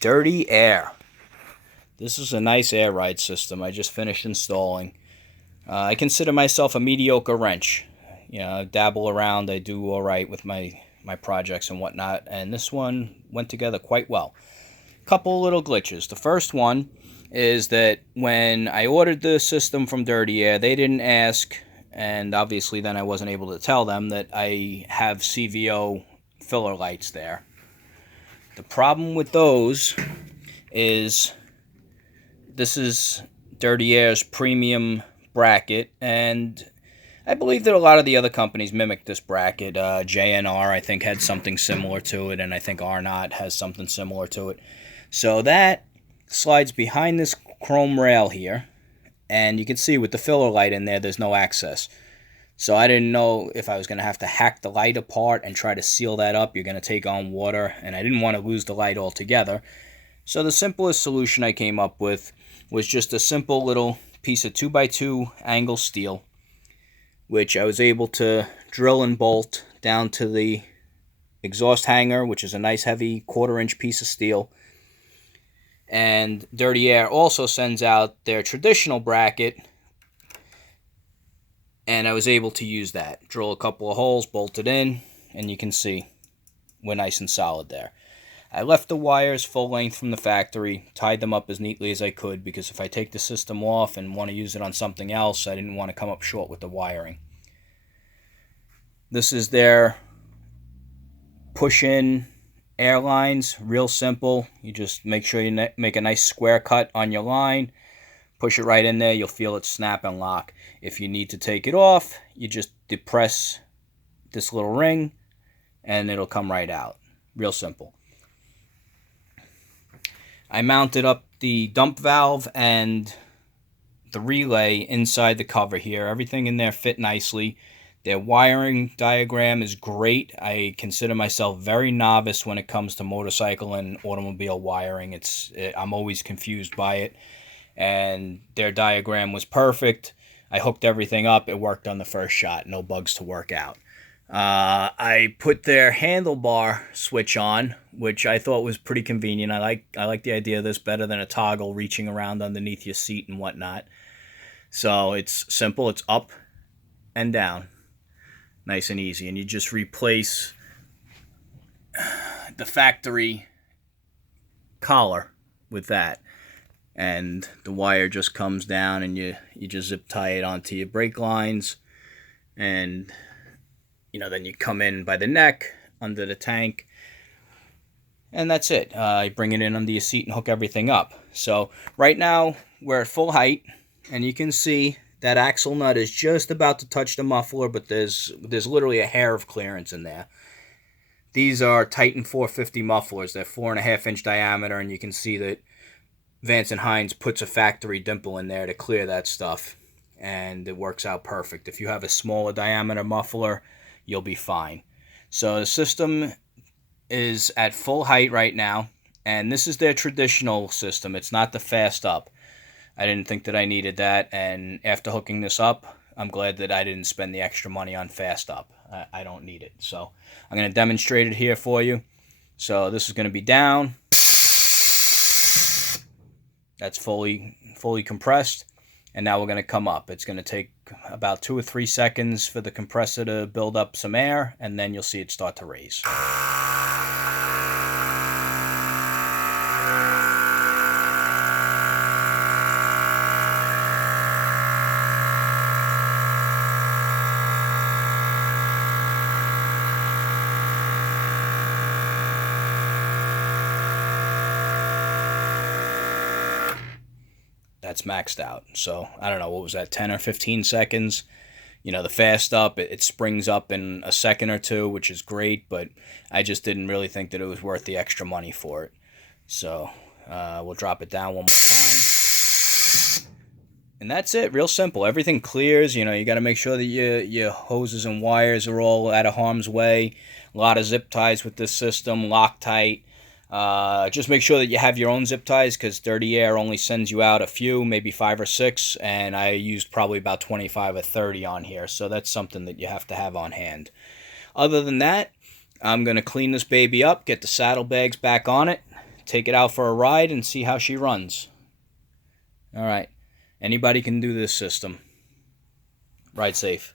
Dirty air. This is a nice air ride system I just finished installing. I consider myself a mediocre wrench. I dabble around. I do all right with my projects and whatnot, and this one went together quite well. Couple little glitches. The first one is that when I ordered the system from Dirty Air, they didn't ask, and obviously then I wasn't able to tell them that I have CVO filler lights there. The problem with those is this is Dirty Air's premium bracket, and I believe that a lot of the other companies mimic this bracket. JNR, I think, had something similar to it, and I think R0 has something similar to it. So that slides behind this chrome rail here, and you can see with the filler light in there, there's no access. So I didn't know if I was going to have to hack the light apart and try to seal that up. You're going to take on water, and I didn't want to lose the light altogether. So the simplest solution I came up with was just a simple little piece of 2x2 angle steel, which I was able to drill and bolt down to the exhaust hanger, which is a nice heavy 1/4-inch piece of steel. And Dirty Air also sends out their traditional bracket, and I was able to use that. Drill a couple of holes, bolt it in, and you can see we're nice and solid there. I left the wires full length from the factory, tied them up as neatly as I could, because if I take the system off and want to use it on something else, I didn't want to come up short with the wiring. This is their push-in air lines, real simple. You just make sure you make a nice square cut on your line, push it right in there, you'll feel it snap and lock. If you need to take it off, you just depress this little ring and it'll come right out. Real simple. I mounted up the dump valve and the relay inside the cover here. Everything in there fit nicely. Their wiring diagram is great. I consider myself very novice when it comes to motorcycle and automobile wiring. I'm always confused by it. And their diagram was perfect. I hooked everything up. It worked on the first shot. No bugs to work out. I put their handlebar switch on, which I thought was pretty convenient. I like the idea of this better than a toggle reaching around underneath your seat and whatnot. So it's simple. It's up and down. Nice and easy. And you just replace the factory collar with that. And the wire just comes down and you just zip tie it onto your brake lines. And, then you come in by the neck, under the tank. And that's it. You bring it in under your seat and hook everything up. So right now we're at full height. And you can see that axle nut is just about to touch the muffler, but there's literally a hair of clearance in there. These are Titan 450 mufflers. They're 4.5-inch diameter, and you can see that Vance & Hines puts a factory dimple in there to clear that stuff, and it works out perfect. If you have a smaller diameter muffler, you'll be fine. So the system is at full height right now, and this is their traditional system. It's not the fast up. I didn't think that I needed that, and after hooking this up, I'm glad that I didn't spend the extra money on fast up. I don't need it. So I'm going to demonstrate it here for you. So this is going to be down. That's fully compressed. And now we're going to come up. It's going to take about 2 or 3 seconds for the compressor to build up some air, and then you'll see it start to raise. That's maxed out. So I don't know, what was that, 10 or 15 seconds? The fast up, it springs up in a second or two, which is great, but I just didn't really think that it was worth the extra money for it. So we'll drop it down one more time. And that's it, real simple. Everything clears. You got to make sure that your hoses and wires are all out of harm's way. A lot of zip ties with this system, Loctite. Just make sure that you have your own zip ties, because Dirty Air only sends you out a few, maybe 5 or 6, and I used probably about 25 or 30 on here, so that's something that you have to have on hand. Other than that, I'm going to clean this baby up, get the saddlebags back on it, take it out for a ride and see how she runs. All right. Anybody can do this system. Ride safe.